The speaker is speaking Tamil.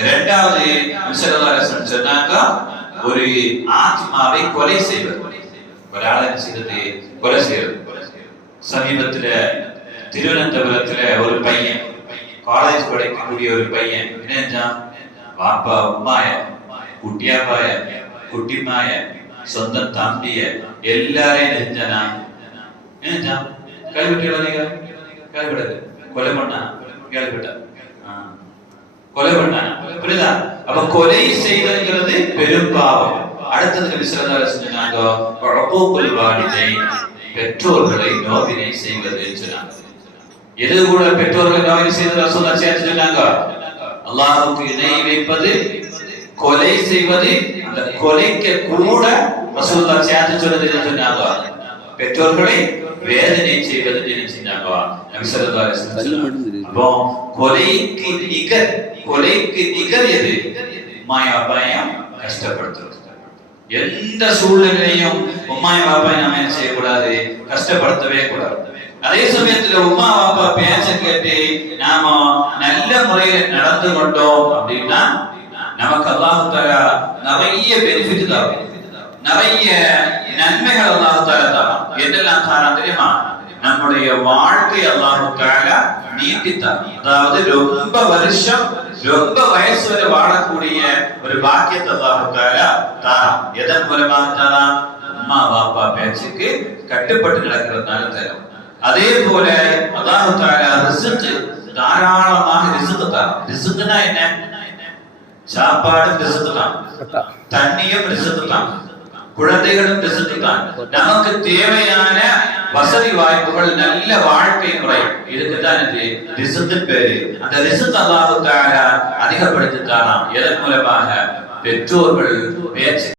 இரண்டாவது சொன்னாங்க, ஒரு ஆத்மாவை கொலை செய்வது. ஒரு ஆளை செய்தது கொலை செய்வது. சமீபத்துல திருவனந்தபுரத்துல ஒரு பையன், காலேஜ் படிக்கக்கூடிய ஒரு பையன் என்ன, வாப்பா உம்மாய, குட்டியாப்பாய, குட்டிமாய, சொந்த தம்பிய எல்லாரையும் நெஞ்சானா கேள்விப்பட்டீங்க? கேள்விப்படாது. கொலை பண்ணா கேள்விப்பட்ட கொலை பண்ணாங்க. புரியுதா? அப்ப கொலை செய்வதுங்கிறது பெரும் பாவம். அடுத்தது சொன்னாங்க, பெற்றோர்களை நோவினை செய்வது சொன்னாங்க. எது கூட பெற்றோர்களை நோவினை செய்வது ரசூலுல்லாஹ் சேர்த்து சொன்னாங்க. அல்லாஹ்வுக்கு இணை வைப்பது, கொலை செய்வது, அந்த கொலைக்கு கூட ரசூலுல்லாஹ் சேர்த்து சொன்னது என்ன சொன்னாங்க? பெற்றோர்களை வேதனை செய்வது சொன்னாங்க. நபி ஸல்லல்லாஹு அலைஹி வஸல்லம். அப்போ கொலைக்கு நிகர் எது? உம்மாய அப்பாயம் கஷ்டப்படுத்துறது. எந்த சூழ்நிலையும் உம்மாய அப்பாயை நாம என்ன செய்யக்கூடாது? கஷ்டப்படுத்தவே கூடாது. அதே சமயத்துல உம்மா அப்பா பேச்ச கேட்டு நாம நல்ல முறையில நடந்து கொண்டோம் அப்படின்னா நமக்கு அல்லாஹ் தஆலா நிறைய பெனிஃபிட் தரும், நிறைய நன்மைகள் அல்லாஹ் தஆலா தரும். என்னெல்லாம் தரான் தெரியுமா? நம்முடைய வாழ்க்கை அல்லாஹ் தஆலா நீட்டித்தான். அதாவது ரொம்ப வருஷம், ரொம்ப வயசு வரை வாழக்கூடிய ஒரு பாக்கியத்தை அல்லாஹ் தஆலா தரான். எதன் மூலமாக தரான்? அம்மா அப்பா பேச்சுக்கு கட்டுப்பட்டு நடக்கிறதுனால தரும். அதே போல அல்லாஹ் தஆலா ரிஸ்க், தாராளமாக ரிஸ்க் தரான். ரிஸ்க்னா என்ன? சாப்பாடு ரிஸ்க் தான், தண்ணியும் ரிஸ்க் தான், குழந்தைகளும் ரிஸ்க் தான். நமக்கு தேவையான வசதி வாய்ப்புகள், நல்ல வாழ்க்கை முறை, இதுக்குதான் இது ரிஸ்க் பேரு. அந்த ரிஸ்க் அல்லாஹ் தஆலா அதிகப்படுத்தி தரான். எதன் மூலமாக? பெற்றோர்கள் பேச்சு